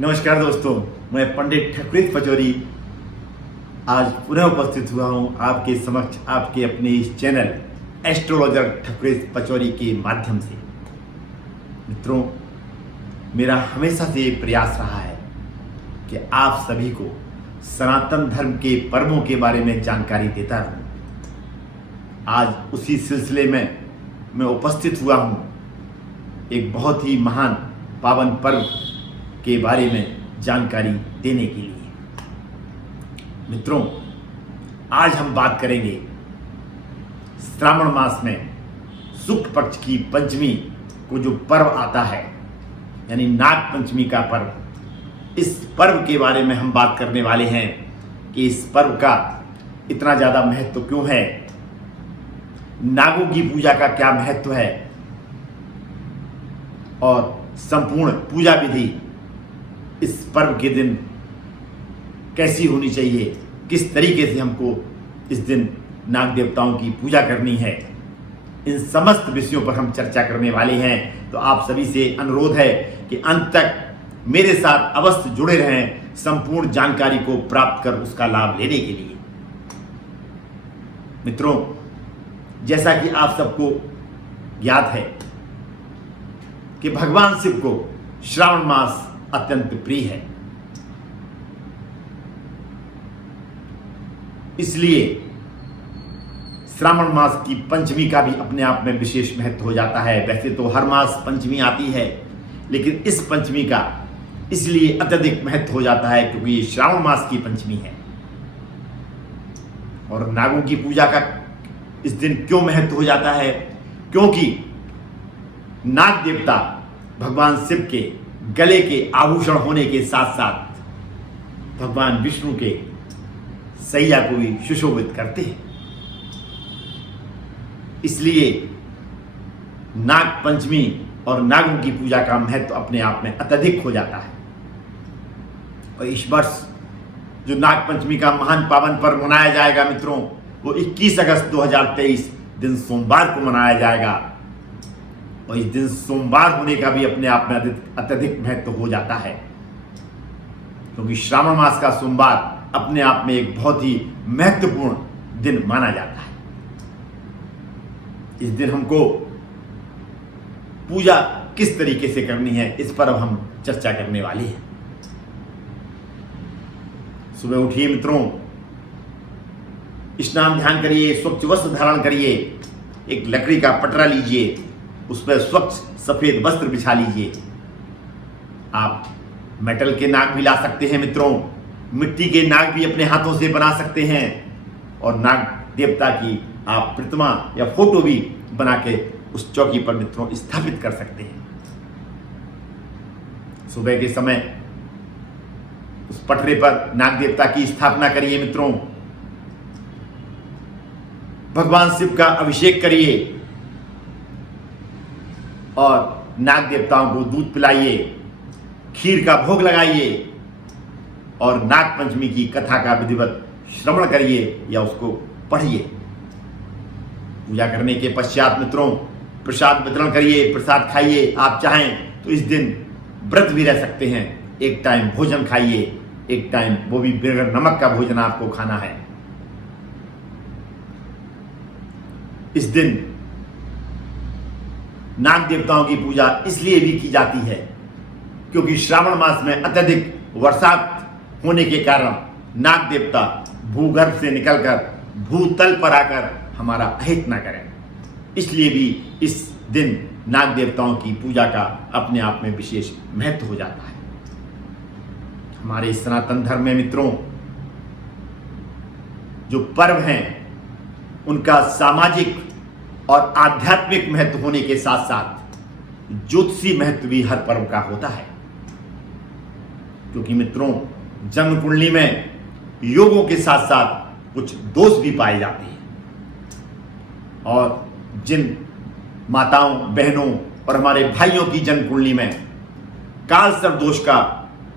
नमस्कार दोस्तों, मैं पंडित ठकुरीत पचौरी आज पुनः उपस्थित हुआ हूँ आपके समक्ष आपके अपने इस चैनल एस्ट्रोलॉजर ठकुरीत पचौरी के माध्यम से। मित्रों, मेरा हमेशा से ये प्रयास रहा है कि आप सभी को सनातन धर्म के पर्वों के बारे में जानकारी देता रहूँ। आज उसी सिलसिले में मैं उपस्थित हुआ हूँ एक बहुत ही महान पावन पर्व के बारे में जानकारी देने के लिए। मित्रों, आज हम बात करेंगे श्रावण मास में शुक्ल पक्ष की पंचमी को जो पर्व आता है, यानी नाग पंचमी का पर्व। इस पर्व के बारे में हम बात करने वाले हैं कि इस पर्व का इतना ज़्यादा महत्व क्यों है, नागों की पूजा का क्या महत्व है और संपूर्ण पूजा विधि इस पर्व के दिन कैसी होनी चाहिए, किस तरीके से हमको इस दिन नाग देवताओं की पूजा करनी है, इन समस्त विषयों पर हम चर्चा करने वाले हैं। तो आप सभी से अनुरोध है कि अंत तक मेरे साथ अवश्य जुड़े रहें, संपूर्ण जानकारी को प्राप्त कर उसका लाभ लेने के लिए। मित्रों, जैसा कि आप सबको ज्ञात है कि भगवान शिव को श्रावण मास अत्यंत प्रिय है, इसलिए श्रावण मास की पंचमी का भी अपने आप में विशेष महत्व हो जाता है। वैसे तो हर मास पंचमी आती है, लेकिन इस पंचमी का इसलिए अत्यधिक महत्व हो जाता है क्योंकि ये श्रावण मास की पंचमी है। और नागों की पूजा का इस दिन क्यों महत्व हो जाता है? क्योंकि नाग देवता भगवान शिव के गले के आभूषण होने के साथ साथ भगवान विष्णु के सैया को भी सुशोभित करते हैं। इसलिए नाग पंचमी और नागों की पूजा का महत्व अपने आप में अत्यधिक हो जाता है। और इस वर्ष जो नाग पंचमी का महान पावन पर्व मनाया जाएगा मित्रों, वो 21 अगस्त 2023 दिन सोमवार को मनाया जाएगा। और इस दिन सोमवार होने का भी अपने आप में अत्यधिक महत्व हो जाता है, क्योंकि श्रावण मास का सोमवार अपने आप में एक बहुत ही महत्वपूर्ण दिन माना जाता है। इस दिन हमको पूजा किस तरीके से करनी है, इस पर अब हम चर्चा करने वाले हैं। सुबह उठिए मित्रों, स्नान ध्यान करिए, स्वच्छ वस्त्र धारण करिए, एक लकड़ी का पटरा लीजिए, उस पर स्वच्छ सफेद वस्त्र बिछा लीजिए। आप मेटल के नाग भी ला सकते हैं मित्रों, मिट्टी के नाग भी अपने हाथों से बना सकते हैं, और नाग देवता की आप प्रतिमा या फोटो भी बना के उस चौकी पर मित्रों स्थापित कर सकते हैं। सुबह के समय उस पटरे पर नाग देवता की स्थापना करिए मित्रों, भगवान शिव का अभिषेक करिए और नाग देवताओं को दूध पिलाइए, खीर का भोग लगाइए और नाग पंचमी की कथा का विधिवत श्रवण करिए या उसको पढ़िए। पूजा करने के पश्चात मित्रों प्रसाद वितरण करिए, प्रसाद खाइए। आप चाहें तो इस दिन व्रत भी रह सकते हैं, एक टाइम भोजन खाइए, एक टाइम वो भी बगैर नमक का भोजन आपको खाना है। इस दिन नाग देवताओं की पूजा इसलिए भी की जाती है क्योंकि श्रावण मास में अत्यधिक बरसात होने के कारण नाग देवता भूगर्भ से निकलकर भूतल पर आकर हमारा अहित न करें। इसलिए भी इस दिन नाग देवताओं की पूजा का अपने आप में विशेष महत्व हो जाता है। हमारे सनातन धर्म में मित्रों जो पर्व हैं उनका सामाजिक और आध्यात्मिक महत्व होने के साथ साथ ज्योतिषी महत्व भी हर पर्व का होता है, क्योंकि मित्रों जन्म कुंडली में योगों के साथ साथ कुछ दोष भी पाए जाते हैं। और जिन माताओं, बहनों और हमारे भाइयों की जन्म कुंडली में काल सर्प दोष का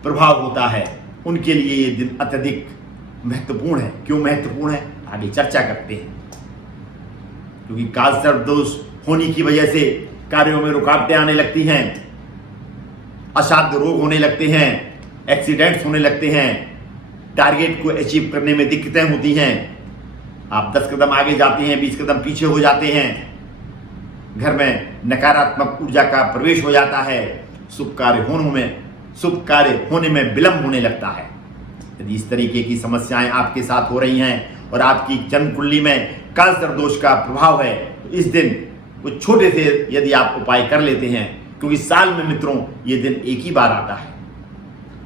प्रभाव होता है, उनके लिए ये दिन अत्यधिक महत्वपूर्ण है। क्यों महत्वपूर्ण है, आगे चर्चा करते हैं। क्योंकि काल सर्प दोष होने की वजह से कार्यों में रुकावटें आने लगती हैं, असाध्य रोग होने लगते हैं, एक्सीडेंट्स होने लगते हैं, टारगेट को अचीव करने में दिक्कतें होती हैं, आप 10 कदम आगे जाते हैं, 20 कदम पीछे हो जाते हैं, घर में नकारात्मक ऊर्जा का प्रवेश हो जाता है, शुभ कार्य होने में विलंब होने लगता है। यदि इस तरीके की समस्याएं आपके साथ हो रही हैं और आपकी जन्म कुंडली में कालसर्प दोष का प्रभाव है, तो इस दिन कुछ छोटे से यदि आप उपाय कर लेते हैं, क्योंकि साल में मित्रों ये दिन एक ही बार आता है,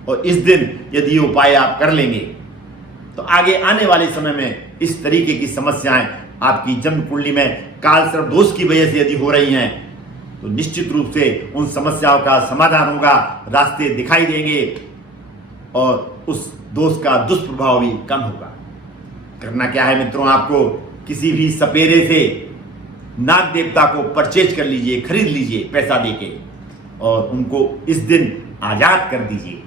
और इस दिन यदि ये उपाय आप कर लेंगे तो आगे आने वाले समय में इस तरीके की समस्याएं आपकी जन्म कुंडली में कालसर्प दोष की वजह से यदि हो रही हैं, तो निश्चित रूप से उन समस्याओं का समाधान होगा, रास्ते दिखाई देंगे और उस दोष का दुष्प्रभाव भी कम होगा। करना क्या है मित्रों, आपको किसी भी सपेरे से नाग देवता को परचेज कर लीजिए, खरीद लीजिए पैसा देके, और उनको इस दिन आजाद कर दीजिए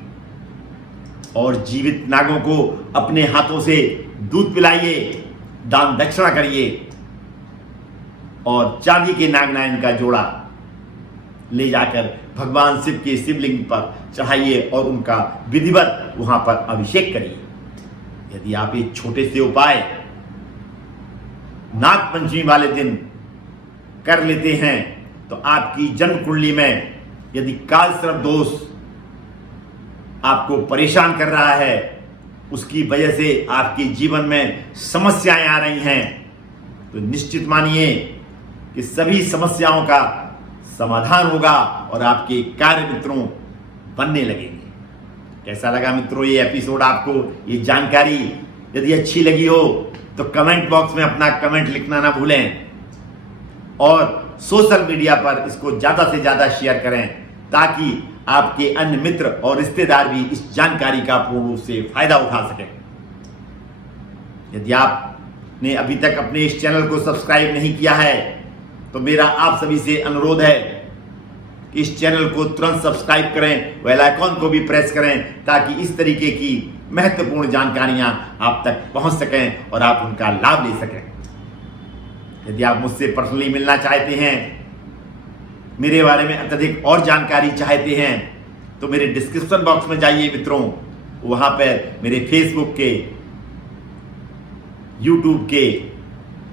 और जीवित नागों को अपने हाथों से दूध पिलाइए, दान दक्षिणा करिए और चांदी के नागनारायण का जोड़ा ले जाकर भगवान शिव के शिवलिंग पर चढ़ाइए और उनका विधिवत वहां पर अभिषेक करिए। यदि आप ये छोटे से उपाय नाग पंचमी वाले दिन कर लेते हैं तो आपकी जन्म कुंडली में यदि कालसर्प दोष आपको परेशान कर रहा है, उसकी वजह से आपके जीवन में समस्याएं आ रही हैं, तो निश्चित मानिए कि सभी समस्याओं का समाधान होगा और आपके कार्य मित्रों बनने लगेंगे। कैसा लगा मित्रों ये एपिसोड आपको, ये जानकारी यदि अच्छी लगी हो तो कमेंट बॉक्स में अपना कमेंट लिखना ना भूलें और सोशल मीडिया पर इसको ज़्यादा से ज़्यादा शेयर करें, ताकि आपके अन्य मित्र और रिश्तेदार भी इस जानकारी का पूर्ण रूप से फायदा उठा सकें। यदि आपने अभी तक अपने इस चैनल को सब्सक्राइब नहीं किया है तो मेरा आप सभी से अनुरोध है कि इस चैनल को तुरंत सब्सक्राइब करें, बेल आइकॉन को भी प्रेस करें, ताकि इस तरीके की महत्वपूर्ण जानकारियां आप तक पहुंच सकें और आप उनका लाभ ले सकें। यदि आप मुझसे पर्सनली मिलना चाहते हैं, मेरे बारे में अत्यधिक और जानकारी चाहते हैं, तो मेरे डिस्क्रिप्शन बॉक्स में जाइए मित्रों, वहां पर मेरे फेसबुक के, यूट्यूब के,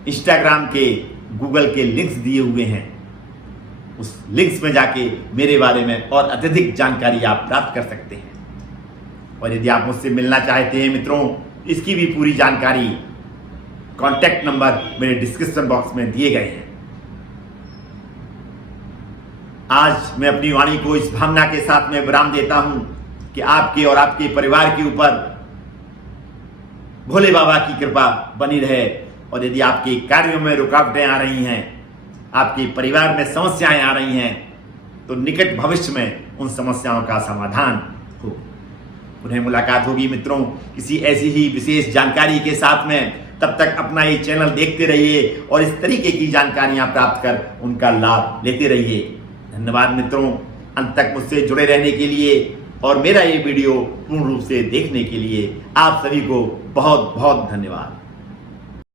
इंस्टाग्राम के, गूगल के लिंक्स दिए हुए हैं। उस लिंक्स में जाके मेरे बारे में और अत्यधिक जानकारी आप प्राप्त कर सकते हैं। और यदि आप मुझसे मिलना चाहते हैं मित्रों, इसकी भी पूरी जानकारी, कॉन्टैक्ट नंबर मेरे डिस्क्रिप्शन बॉक्स में दिए गए हैं। आज मैं अपनी वाणी को इस भावना के साथ में विराम देता हूं कि आपके और आपके परिवार के ऊपर भोले बाबा की कृपा बनी रहे, और यदि आपके कार्यों में रुकावटें आ रही हैं, आपके परिवार में समस्याएं आ रही हैं, तो निकट भविष्य में उन समस्याओं का समाधान हो। पुनः मुलाकात होगी मित्रों किसी ऐसी ही विशेष जानकारी के साथ में। तब तक अपना ये चैनल देखते रहिए और इस तरीके की जानकारियां प्राप्त कर उनका लाभ लेते रहिए। धन्यवाद मित्रों, अंत तक मुझसे जुड़े रहने के लिए और मेरा ये वीडियो पूर्ण रूप से देखने के लिए आप सभी को बहुत बहुत धन्यवाद।